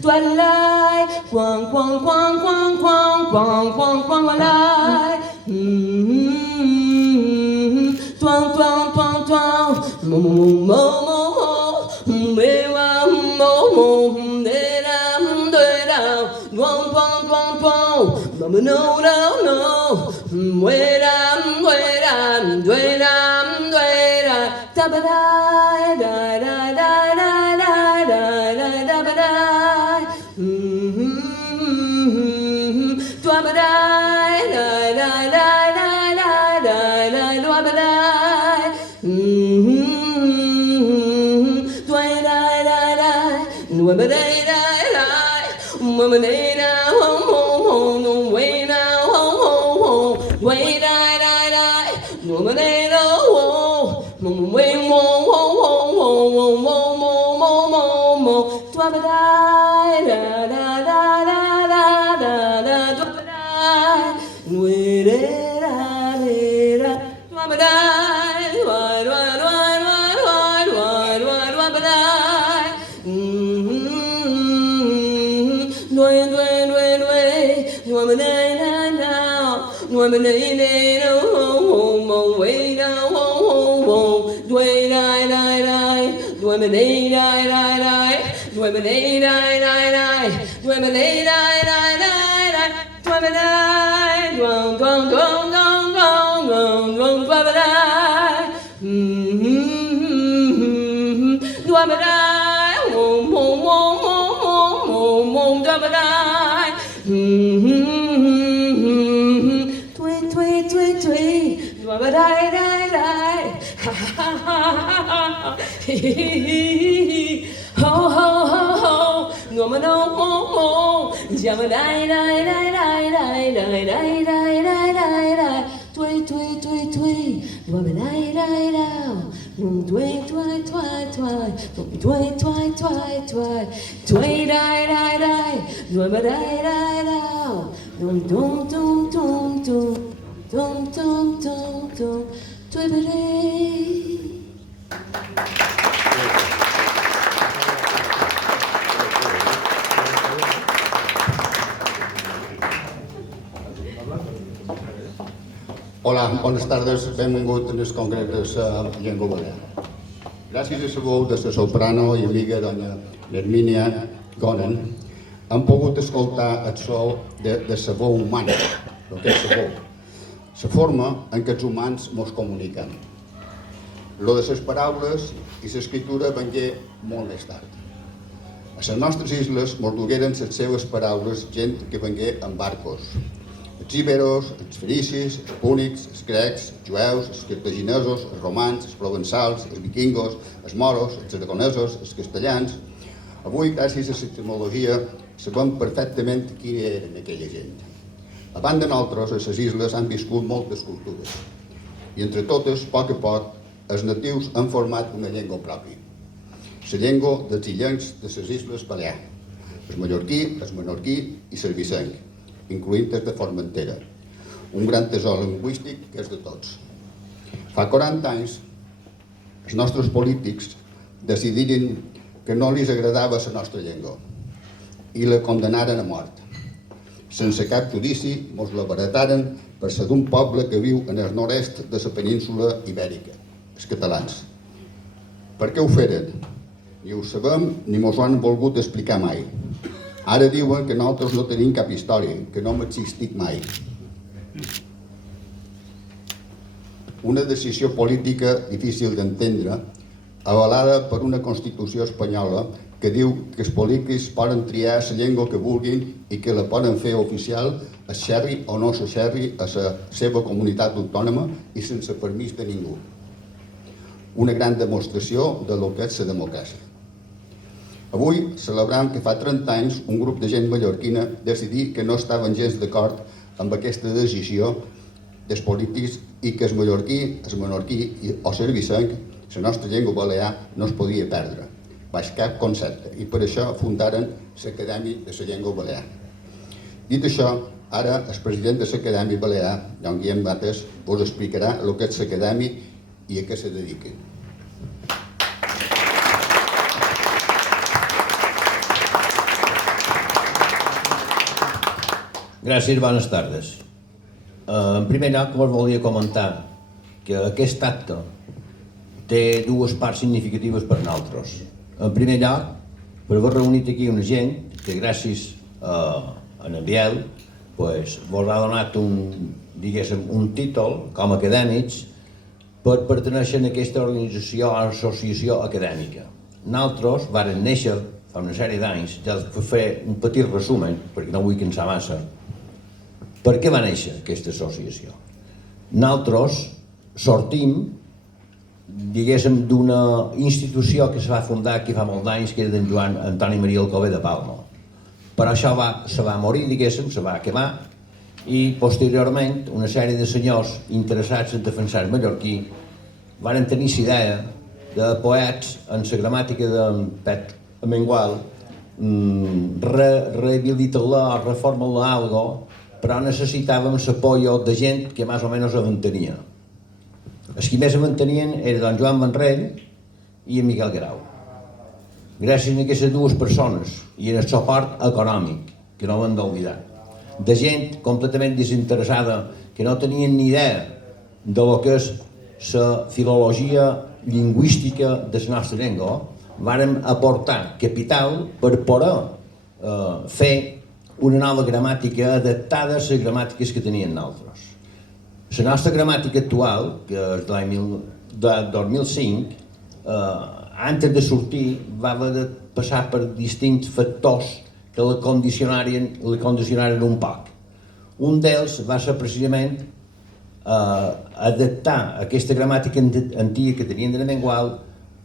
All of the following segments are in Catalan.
Twilight, quang quang quang quang quang quang quang quang light. Twang twang twang twang, mo mo mo mo mo, me wa mo mo, de da twang twang twang twang, mo no no no, we da, da ba da da da da da da da da ba da. Ho ho ho ho, ngoma no mo mo, jama dai dai dai dai dai dai dai dai dai dai dai, tway tway tway tway, ngoma dai dai dai, tway tway tway tway, tway tway tway tway, tway dai dai dai, ngoma dai dai dai, dum dum dum dum dum, dum dum dum dum, tway dai. Hola, bones tardes, benvingut en les concretes Llengua Balear. Gràcies a la veu de la soprano i amiga doña Hermínia Gonen hem pogut escoltar el so de la veu humana, el que és la veu, la forma en què els humans ens comuniquem. Lo de les paraules i l'escriptura vengué molt més tard. A les nostres isles ens dugueren les seves paraules gent que vengué en barcos. Els íberos, els fenicis, els púnics, els grecs, els jueus, els cartaginesos, els romans, els provençals, els vikingos, els moros, els aragonesos, els castellans. Avui, gràcies a la tecnologia, sabem perfectament qui eren aquella gent. A banda de nosaltres, a les isles han viscut moltes cultures. I entre totes, a poc, els natius han format una llengua pròpia. La llengua dels illencs de les Isles Balears, el mallorquí, el menorquí i l'eivissenc, incloent els de Formentera, un gran tesor lingüístic que és de tots. Fa 40 anys, els nostres polítics decidiren que no els agradava la nostra llengua i la condenaren a mort. Sense cap judici, ens la barataren per ser d'un poble que viu en el nord-est de la península ibèrica, els catalans. Per què ho feren? Ni ho sabem ni ens ho han volgut explicar mai. Ara diuen que nosaltres no tenim cap història, que no hem existit mai. Una decisió política difícil d'entendre, avalada per una Constitució espanyola que diu que els polítics poden triar la llengua que vulguin i que la poden fer oficial, es xerri o no se xerri a la seva comunitat autònoma i sense permís de ningú. Una gran demostració de lo que és la democràcia. Avui celebrem que fa 30 anys un grup de gent mallorquina decidí que no estaven gens d'acord amb aquesta decisió dels polítics i que el mallorquí, el menorquí o l'eivissenc, la nostra llengua balear, no es podia perdre, baix cap concepte, i per això fundaren l'Acadèmia de la Llengua Balear. Dit això, ara el president de l'Acadèmia Balear, Joan Guillem Mates, us explicarà el que és l'Acadèmia i a què se dediquen. Gràcies, bones tardes. En primer lloc, us volia comentar que aquest acte té dues parts significatives per nosaltres. En primer lloc, per haver reunit aquí una gent que gràcies a en Biel vos ha donat un títol com a acadèmics per pertenèixer a aquesta organització o associació acadèmica. Nosaltres vàrem néixer fa una sèrie d'anys, ja per fer un petit resumen, perquè no vull cansar massa. Per què va néixer aquesta associació? Nosaltres sortim, diguéssim, d'una institució que se va fundar aquí fa molts anys, que era d'en Joan Antoni Maria Alcover de Palma. Però això se va morir, diguéssim, se va acabar, i posteriorment una sèrie de senyors interessats en defensar el mallorquí van tenir l'idea de poets en la gramàtica d'en Pet Amengual rehabilitar-la o reformar-la algo, però necessitàvem l'apoyo de gent que més o menys aventenia. Els qui més aventenien eren don Joan Manrell i en Miquel Grau. Gràcies a aquestes dues persones i en el suport econòmic, que no ho hem d'oblidar, de gent completament desinteressada, que no tenien ni idea de lo que és la filologia lingüística de la nostra llengua, vàrem aportar capital per poder fer una nova gramàtica adaptada a les gramàtiques que tenien nosaltres. La nostra gramàtica actual, que és de l'any 2005, antes de sortir va haver de passar per distints factors que la condicionaren un poc. Un d'ells va ser precisament adaptar aquesta gramàtica antiga que tenien de Amengual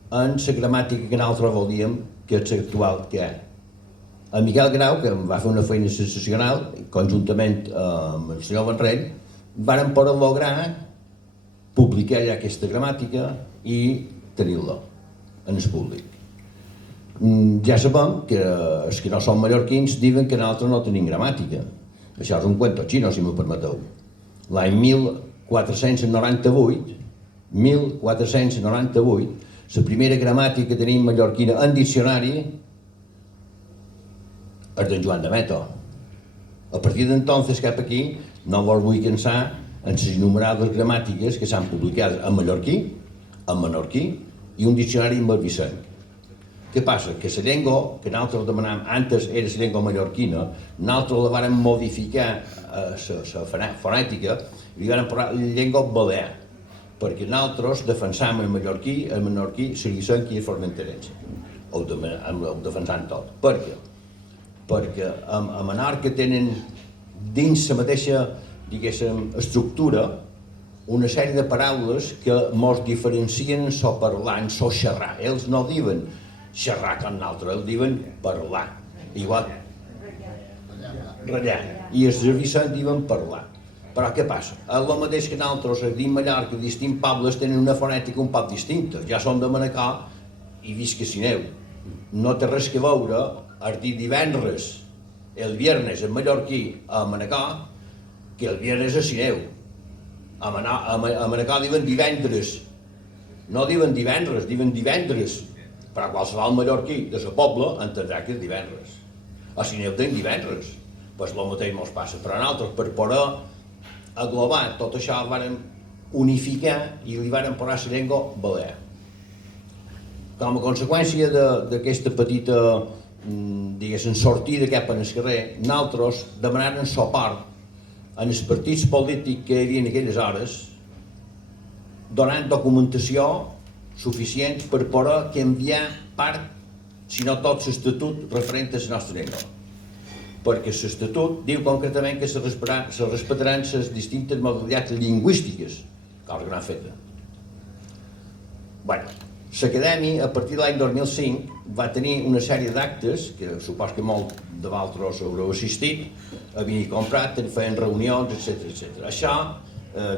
en la gramàtica que nosaltres volíem, que és l'actual que és. En Miquel Grau, que va fer una feina sensacional, conjuntament amb el senyor Manrell, varen poder lograr publicar ja aquesta gramàtica i tenir-la en el públic. Ja sabem que els que no són mallorquins diuen que nosaltres no tenim gramàtica. Això és un cuento xino, si m'ho permeteu. L'any 1498, la primera gramàtica que tenim mallorquina en diccionari és d'en Joan de Meto. A partir d'entonces cap aquí no vos vull cansar en les innumerades gramàtiques que s'han publicat en mallorquí, en menorquí i un diccionari en balbicenc. Què passa? Que la llengua que nosaltres demanàvem antes era la llengua mallorquina, nosaltres la vàrem modificar la fonètica i li vàrem posar la llengua balear, perquè nosaltres defensam el mallorquí, el menorquí, l'eivissenc i el formenterenc. Ho defensam tot. Per què? Perquè a Menorca tenen dins la mateixa, diguéssim, estructura una sèrie de paraules que mos diferencien so parlar, so xerrar. Ells no diuen xerrar com nosaltres, ells diuen parlar. Igual, ratllar. I els eivissencs diuen parlar. Però què passa? El mateix que nosaltres, dins Mallorca, distints pobles tenen una fonètica un poc distinta. Ja som de Manacor i visc a Sineu. No té res que veure el dir divendres, el viernes en mallorquí a Manacor, que el viernes a Sineu. A Manacor diuen divendres, no diuen divendres, diuen divendres, però qualsevol mallorquí de la poble entendrà que és divendres. A Sineu tenim divendres, doncs el mateix mos passa, però nosaltres per poder aglobar tot això el vàrem unificar i li vàrem posar la llengua balear. Com a conseqüència d'aquesta petita, diguéssim, sortida cap en el carrer, nosaltres demanàrem suport en els partits polítics que hi havia en aquelles hores, donant documentació suficient per poder canviar part, si no tot l'estatut referent a la nostra llengua. Perquè l'estatut diu concretament que se respectaran les distintes modalitats lingüístiques, cosa que no han fet. Bé, L'acadèmia, a partir de l'any 2005, va tenir una sèrie d'actes, que supos que molt de vosaltres haureu assistit, havien comprat, feien reunions, etc. Això,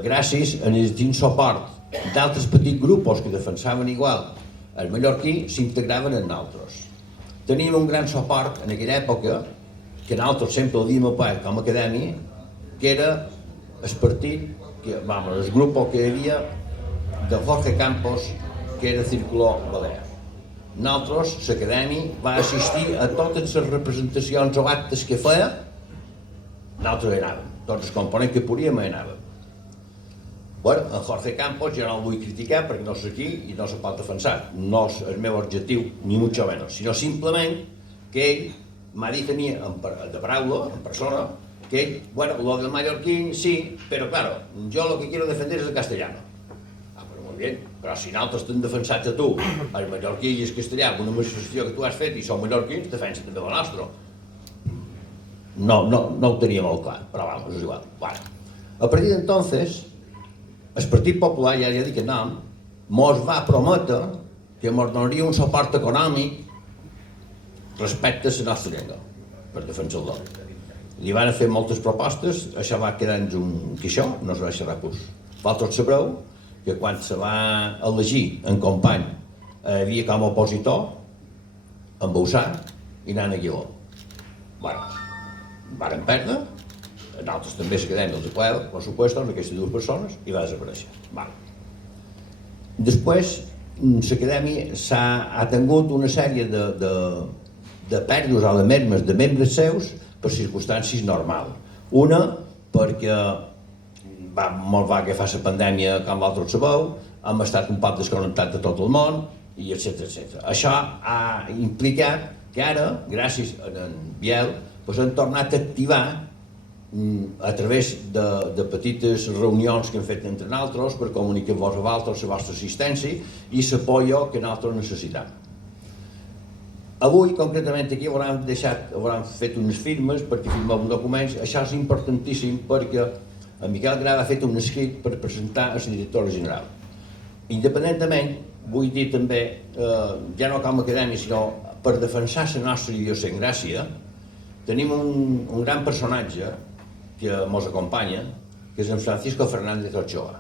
gràcies a el suport d'altres petits grups que defensaven igual el mallorquí, s'integraven en nosaltres. Teníem un gran suport en aquella època, que nosaltres sempre el diem a part com a acadèmia, que era el partit, el grup que hi havia de Jorge Campos, que era Círculo Balear. Nosaltres, l'acadèmia, va assistir a totes les representacions o actes que feia, nosaltres hi anàvem. Tots els components que podíem hi anàvem. Bueno, en Jorge Campos ja no el vull criticar perquè no és aquí i no se pot defensar. No és el meu objectiu, ni mucho menos, sinó simplement que ell m'ha dit a mi, de paraula, en persona, que ell, bueno, lo del mallorquín sí, pero claro, yo lo que quiero defender es el castellano. Ah, però molt bé, però si nosaltres t'hem defensat a tu, el mallorquí i el castellà, una manifestació que tu has fet i som mallorquins, defensa també el nostre. No ho tenia molt clar, però vamos, és igual. Bueno, a partir d'entonces, el Partit Popular, ja dic el nom, mos va prometre que mos donaria un suport econòmic respecte a la nostra llengua, per defensar-la. Li van fer moltes propostes, això va quedar-nos un quixó, no se va xerrar pus. Vosaltres sabreu que quan se va elegir en company hi havia com a opositor en Bausà i Nan Aguiló. Bueno, varen perdre, nosaltres també quedem dels acuerdos, per supuesto, amb aquestes dues persones, i va desaparèixer. Després, l'acadèmia ha tingut una sèrie de pèrdues o de mermes de membres seus per circumstàncies normals. Una, perquè molt va agafar la pandèmia, com vosaltres sabeu, hem estat un poc desconnectats de tot el món, i etc. Això ha implicat que ara, gràcies a en Biel, hem tornat a activar a través de petites reunions que hem fet entre nosaltres per comunicar-vos a vosaltres la vostra assistència i l'apoyo que nosaltres necessitem. Avui, concretament, aquí hauran fet unes firmes perquè firmem documents. Això és importantíssim perquè en Miquel Grau ha fet un escrit per presentar a la directora general. Independentment, vull dir també, ja no com a acadèmia, sinó per defensar la nostra idiosincràsia, tenim un gran personatge que ens acompanya, que és en Francisco Fernández Ochoa.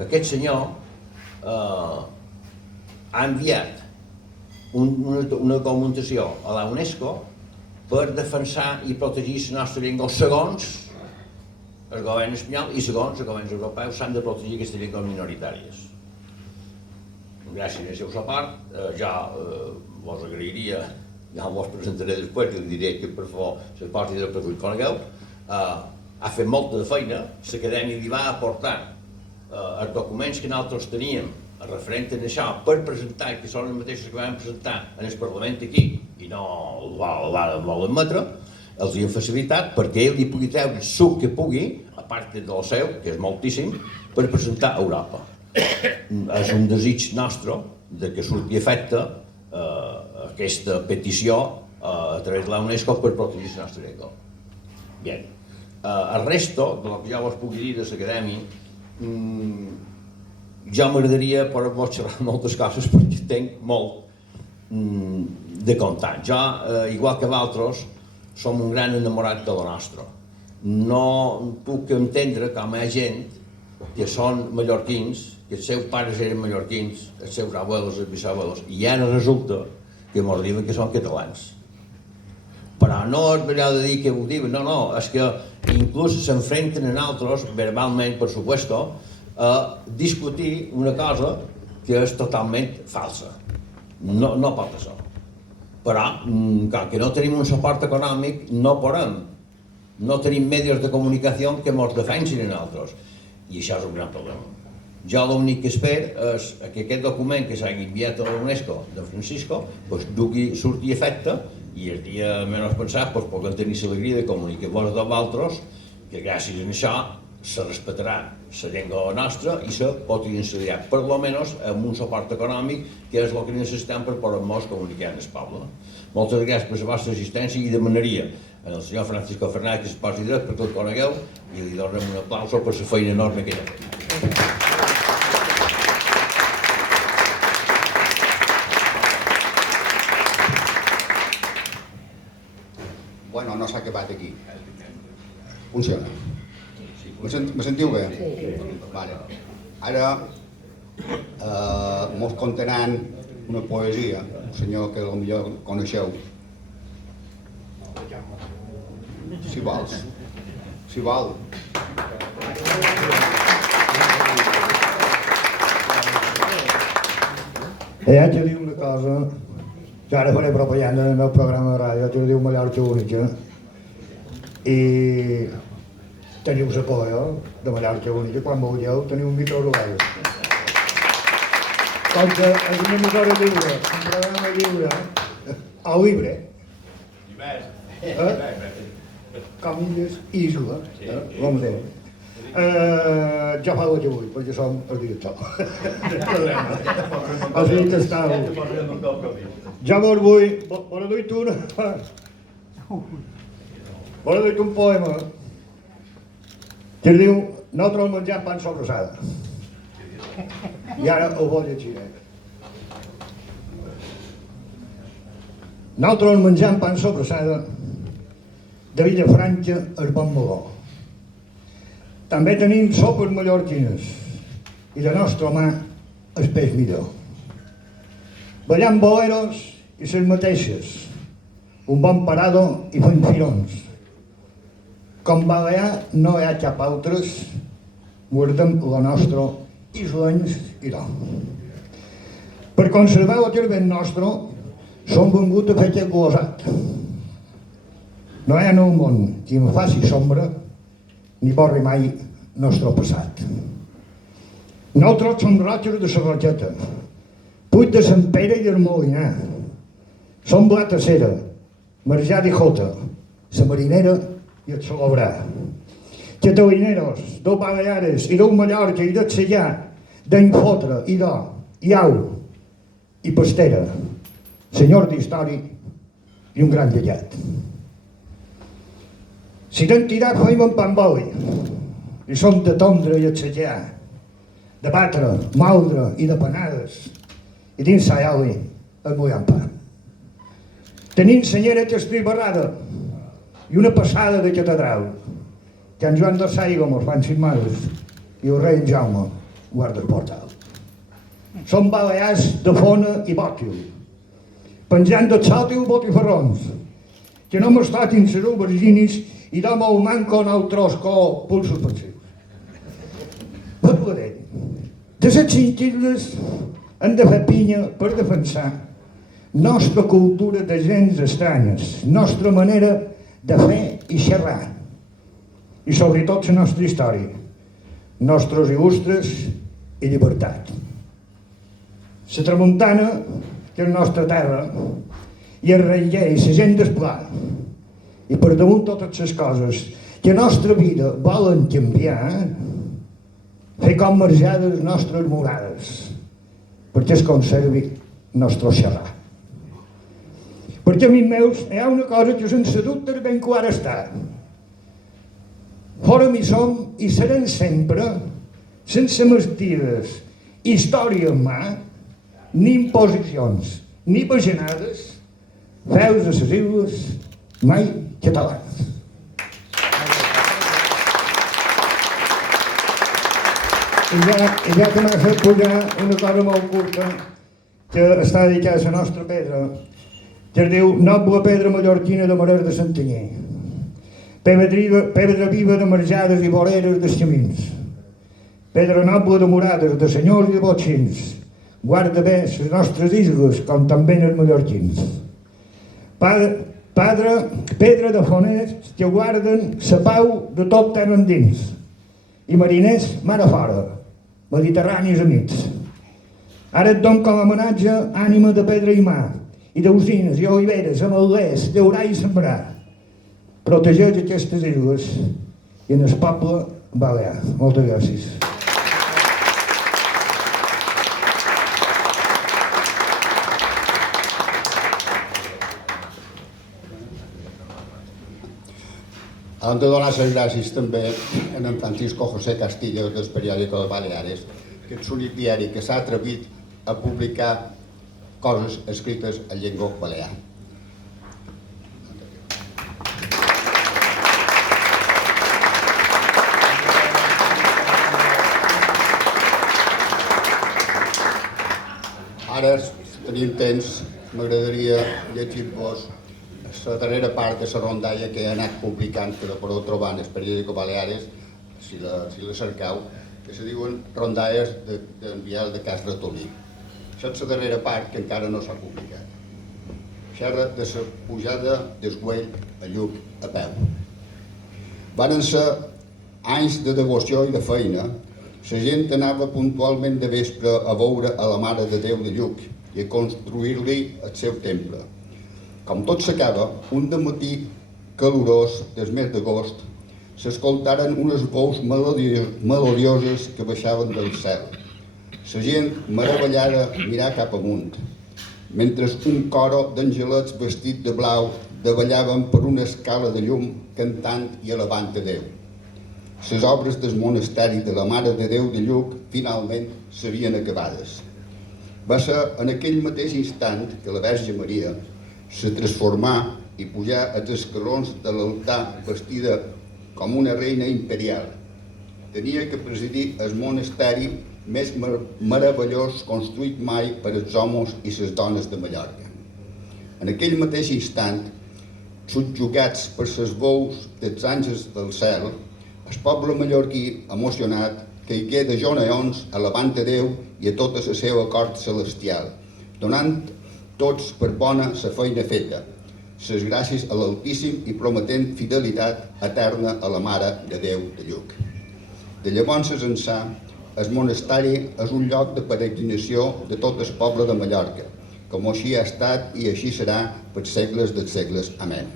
Aquest senyor ha enviat una documentació a la UNESCO per defensar i protegir la nostra llengua segons el govern espanyol i segons els governs europeus s'han de protegir aquestes llengües minoritàries. Gràcies al seu suport, ja vos agrairia, ja vos presentaré després, li diré que per favor se posi del perfil conegueu. Ha fet molta feina, l'acadèmia li va aportar els documents que nosaltres teníem referent a això per presentar, que són els mateixos que vam presentar en el Parlament aquí i no el vol admetre, els hi han facilitat perquè ell li pugui treure el suc que pugui, a part del seu, que és moltíssim, per presentar a Europa. És un desig nostre que surti efecte aquesta petició a través de la UNESCO per protegir la nostra llengua. Bien. El resto, del que ja vos puc dir de l'acadèmia, jo m'agradaria poder-vos xerrar moltes coses perquè tenc molt de contar. Jo, igual que vosaltres, som un gran enamorat de la nostra. No puc entendre com hi ha gent que són mallorquins, que els seus pares eren mallorquins, els seus abuelos, els bisabuelos, i ara resulta que mos diuen que són catalans. Però no és allò de dir que ho diuen, no, és que inclús s'enfrenten a nosaltres, verbalment, per supuesto, a discutir una cosa que és totalment falsa. No pot ser. Però, com que no tenim un suport econòmic, no podem. No tenim mitjans de comunicació que ens defensin a nosaltres. I això és un gran problema. Jo l'únic que espero és que aquest document que s'ha enviat a la UNESCO de Francisco surti a efecte i el dia menys pensat puguem tenir l'alegria de comunicar-vos a vosaltres que gràcies a això se respetarà la llengua nostra i se pot incidir, per almenys amb un suport econòmic que és el que necessitem per poder-nos comunicar en el poble. Moltes gràcies per la vostra assistència i demanaria al senyor Francisco Fernández que es posi dret perquè el conegueu i li donem un aplauso per la feina enorme que hi ha. arribat aquí. Funciona. Me sentiu bé? Vale. Ara mos contaran una poesia, un senyor que potser coneixeu. Si vols. Si vol. Ja haig de dir una cosa, jo ara faré propaganda en el meu programa de ràdio, que es diu Mallorca Única, i teniu la por, de Mallorca Única, quan vulgueu teniu un micro obert. Com que és una emissora lliure, un programa lliure, o llibre, com illes i isla, com deia. Jo fa el que vull, perquè som el director. O sigui que estàu. Jo vos vull dir-te un poema que es diu Nosaltres menjam pan sobrassada. I ara ho vol llegir. Nosaltres menjam pan sobrassada de Vilafranca el bon meló. També tenim sopes mallorquines i la nostra mà el peix millor. Ballant boeros i les mateixes, un bon parado i fent firons. Com balear no hi ha cap altres, guardem la nostra islenys i no. Per conservar el turbent nostre, som vengut a fer aquest glosat. No hi ha en el món qui em faci sombra ni borri mai nostre passat. Nosaltres som rotxes de la Roqueta, Puig de Sant Pere i del Molinar. Som blat de cera, marjà de jota, la marinera i el salobrà. Catalineros, del Baleares i del Mallorca i del Sellà, d'en fotre i d'o, i au, i pastera, senyor d'història i un gran llegat. S'identitat feim en Pamboli, i som de tondre i assetjar, de batre, moldre i de panades, i dins Saioli el mullant pa. Tenim senyera Castellbarrada i una passada de catedral, que en Joan de Saigo mos fan sis mares i el rei en Jaume guarda el portal. Som balears de Fona i Bòquil, penjant del sòtil botifarrons, que no mos toquin les aubergines i d'home ho manco en el troscó punts suspensius. Parlaré de les xinquilles hem de fer pinya per defensar nostra cultura de gens estranyes, nostra manera de fer i xerrar, i sobretot la nostra història, nostres il·lustres i llibertat. La tramuntana, que és nostra terra, i el relleu i la gent del pla, i per damunt totes les coses que la nostra vida volen canviar, fer com marjades nostres morades, perquè es conservi el nostre xerrar. Perquè, amics meus, hi ha una cosa que sense dubte ben clara està. Fórem i som i serem sempre, sense mentides, història en mà, ni imposicions, ni bajanades, feus de les illes, mai catalans. I ja que m'ha fet pujar una cosa molt curta que està dedicada a la nostra pedra, que es diu Noble pedra mallorquina de Marer de Santanyer, pedra viva de marjades i voreres dels camins, pedra noble de morades, de senyors i de botxins, guarda bé les nostres isles com també els mallorquins. Pedra de foners que guarden la pau de tot terra endins, i mariners mar a fora, mediterranis amics. Ara et dono com a homenatge ànima de pedra i mà, i d'usines i oliveres, ametllers, llaurar i sembrar. Protegeix aquestes illes i en el poble balear. Moltes gràcies. Hem de donar les gràcies també a en Francisco José Castillo del periòdico de Baleares, que és l'únic diari que s'ha atrevit a publicar coses escrites en llengua balear. Ara, si tenim temps, m'agradaria llegir-vos la darrera part de la rondalla que he anat publicant, que la podeu trobar en el periòdico Baleares, si la cercau, que se diuen rondalles d'en Biel de Cas Ratolí. Això és la darrera part que encara no s'ha publicat. Xerra de la pujada del Güell a Lluc a peu. Varen ser anys de devoció i de feina. La gent anava puntualment de vespre a veure a la Mare de Déu de Lluc i a construir-li el seu temple. Com tot s'acaba, un dematí calorós del mes d'agost, s'escoltaren unes veus melodioses que baixaven del cel. La gent meravellada mirà cap amunt, mentre un coro d'angelets vestit de blau davallaven per una escala de llum cantant i alabant a Déu. Les obres del monasteri de la Mare de Déu de Lluc finalment s'havien acabades. Va ser en aquell mateix instant que la Verge Maria se transformà i pujà als escalons de l'altar vestida com una reina imperial. Tenia que presidir el monasteri més meravellós construït mai per als homes i les dones de Mallorca. En aquell mateix instant, subjugats per les veus dels àngels del cel, el poble mallorquí, emocionat, caigué de genollons alabant a Déu i a tota la seva cort celestial, donant tots per bona la feina feta, les gràcies a l'Altíssim i prometent fidelitat eterna a la Mare de Déu de Lluc. De llavors ençà, el monasteri és un lloc de peregrinació de tot el poble de Mallorca, com així ha estat i així serà per segles dels segles. Amén.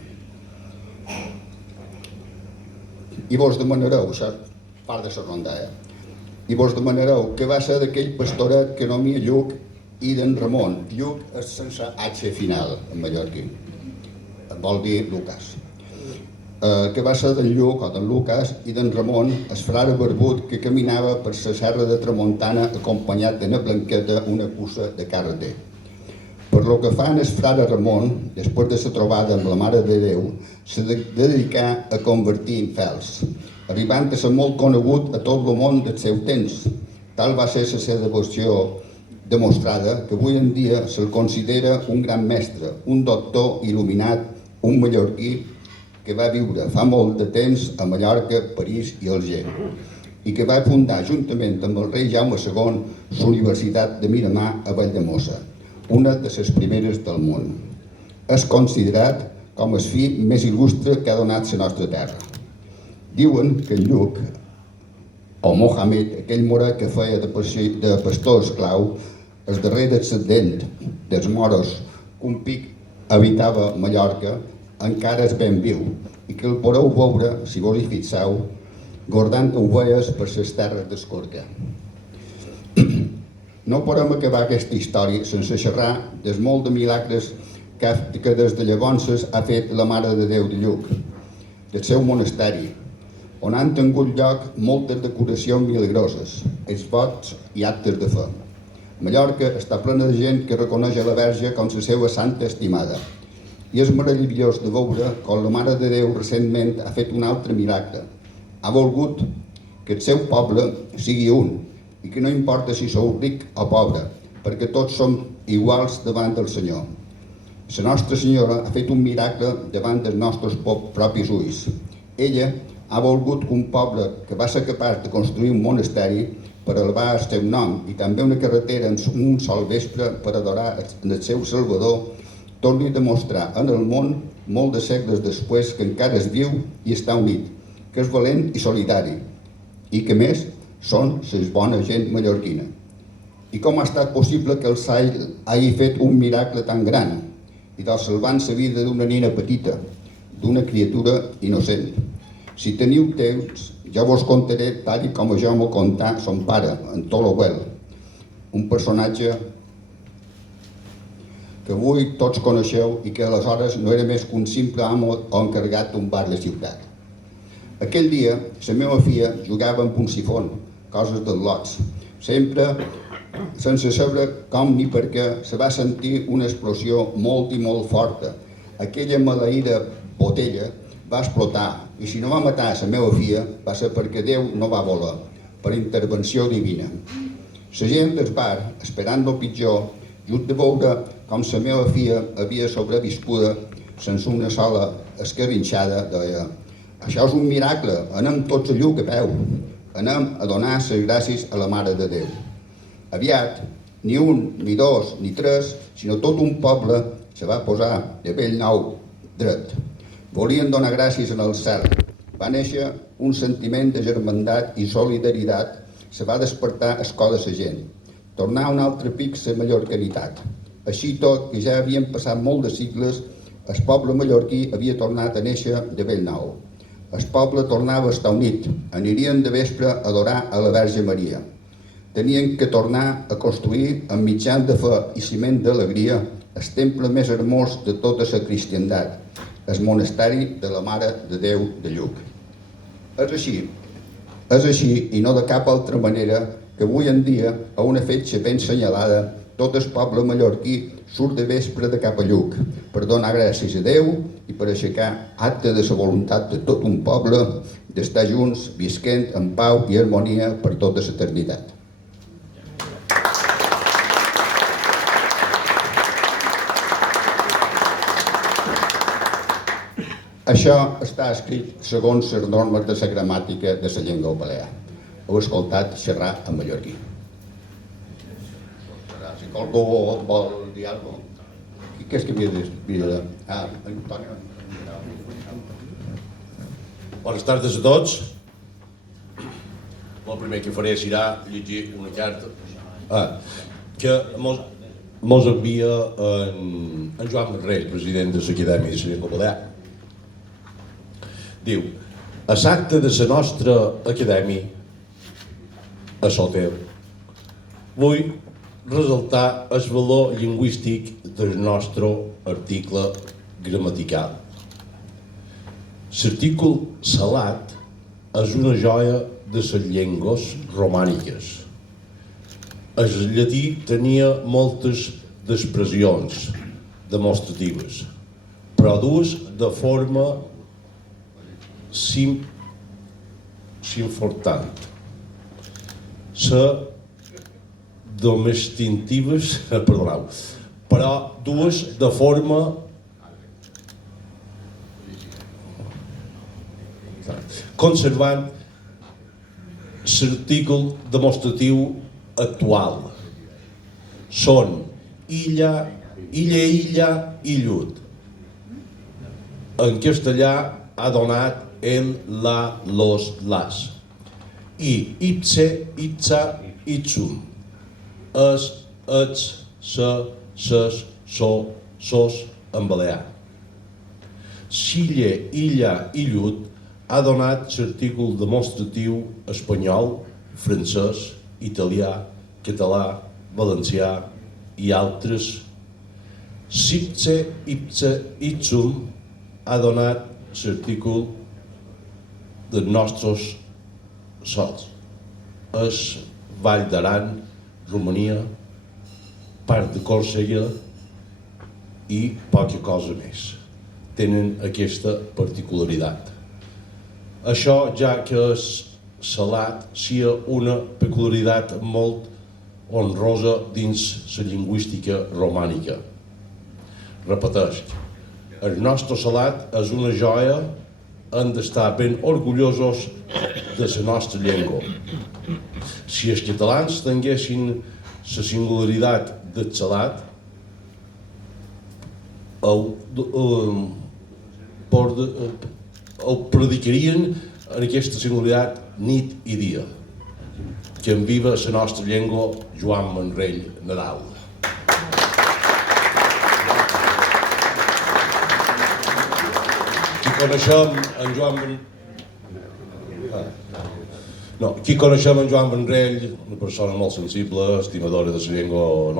I vos demanareu, això és part de la rondalla, i vos demanareu què va ser d'aquell pastoret que nomia Lluc i d'en Ramon. Lluc és sense H final, en mallorquí. Vol dir Lucas. Que va ser d'en Lluc o d'en Lucas i d'en Ramon, el frare barbut que caminava per la serra de Tramuntana acompanyat d'una blanqueta, una cussa de carreter. Per lo que fa en el frare Ramon, després de la trobada amb la Mare de Déu, se dedicà a convertir en fels, arribant a ser molt conegut a tot el món del seu temps. Tal va ser la seva devoció demostrada que avui en dia se'l considera un gran mestre, un doctor il·luminat, un mallorquí que va viure fa molt de temps a Mallorca, París i Alger i que va fundar juntament amb el rei Jaume II la Universitat de Miramar a Valldemossa, una de les primeres del món. És considerat com el fill més il·lustre que ha donat la nostra terra. Diuen que en Lluc, o Mohamed, aquell morà que feia de pastor esclau, el darrer descendent dels moros que un pic habitava Mallorca, encara és ben viu i que el podeu veure, si vos hi fixeu, guardant ovelles per les terres d'Escorca. No podem acabar aquesta història sense xerrar dels molt de milagres que des de llavors ha fet la Mare de Déu de Lluc, del seu monasteri, on han tingut lloc moltes decoracions milagroses, vots i actes de fe. Mallorca està plena de gent que reconeix a la Verge com la seva santa estimada. I és meravellós de veure com la Mare de Déu recentment ha fet un altre miracle. Ha volgut que el seu poble sigui un i que no importa si sou ric o pobre, perquè tots som iguals davant del Senyor. La Nostra Senyora ha fet un miracle davant dels nostres propis ulls. Ella ha volgut que un poble que va ser capaç de construir un monasteri per elevar el seu nom i també una carretera en un sol vespre per adorar el seu Salvador, torni a demostrar en el món, molt de segles després, que encara és viu i està unit, que és valent i solidari, i que més són la bona gent mallorquina. I com ha estat possible que el Sai hagi fet un miracle tan gran i del salvant la vida d'una nina petita, d'una criatura innocent? Si teniu temps, ja vos contaré tal com jo m'ho contà son pare, en Tolobel, un personatge que avui tots coneixeu i que aleshores no era més que un simple amo o encarregat d'un bar de ciutat. Aquell dia, la meva filla jugava amb un sifon, coses dels lots. Sempre, sense saber com ni per què, se va sentir una explosió molt i molt forta. Aquella maleïda botella va explotar, i si no va matar la meva filla, va ser perquè Déu no va voler, per intervenció divina. La gent del bar, esperant el pitjor, just de veure com la meva filla havia sobreviscuda sense una sola escarinxada, deia: això és un miracle, anem tots a Lluc a peu, anem a donar les gràcies a la Mare de Déu. Aviat, ni un, ni dos, ni tres, sinó tot un poble se va posar de bell nou dret. Volien donar gràcies en el cel. Va néixer un sentiment de germandat i solidaritat, se va despertar el cor de la gent. Tornar a un altre pic la mallorcanitat. Així tot, que ja havien passat molt de segles, el poble mallorquí havia tornat a néixer de bell nou. El poble tornava a estar unit, anirien de vespre a adorar a la Verge Maria. Tenien que tornar a construir amb mitjans de fe i ciment d'alegria el temple més hermós de tota la cristiandat, el monasteri de la Mare de Déu de Lluc. És així i no de cap altra manera que avui en dia, a una fetge ben senyalada, tot el poble mallorquí surt de vespre de cap a Lluc per donar gràcies a Déu i per aixecar acte de la voluntat de tot un poble d'estar junts, visquent en pau i harmonia per tota l'eternitat. Això està escrit segons les normes de la gramàtica de la llengua balear. Heu escoltat xerrar en mallorquí. Si algú vol dir alguna cosa, què és que havia de dir? Antonio. Bones tardes a tots. El primer que faré serà llegir una carta que mos envia en Joan Manrell, president de l'Acadèmia de la Llengua Balear. Diu: a l'acte de la nostra acadèmia, a Soteu, vull resaltar el valor lingüístic del nostre article gramatical. L'article salat és una joia de les llengües romàniques. El llatí tenia moltes expressions demostratives, però dues de forma important. Domestintives, perdoneu, però dues de forma conservant l'article demostratiu actual. Són illa, illa i llut. En castellà ha donat el, la, los, las. I ipse, itza, itsum. Es, ets, se, ses, so, sos en balear. Sille, illa i llut ha donat l'article demostratiu espanyol, francès, italià, català, valencià i altres. Sipse, ipse, itsum ha donat l'article dels nostres sols. És Vall d'Aran, Romania, part de Còrsega i poca cosa més. Tenen aquesta particularitat. Això, ja que és salat, sia una peculiaritat molt honrosa dins la lingüística romànica. Repeteix, el nostre salat és una joia, hem d'estar ben orgullosos de la nostra llengua. Si els catalans tinguessin la singularitat del salat, el predicarien en aquesta singularitat nit i dia. Que en viva la nostra llengua, Joan Manrell Nadal. Qui coneixem en Joan Manrell, una persona molt sensible, estimadora de la llengua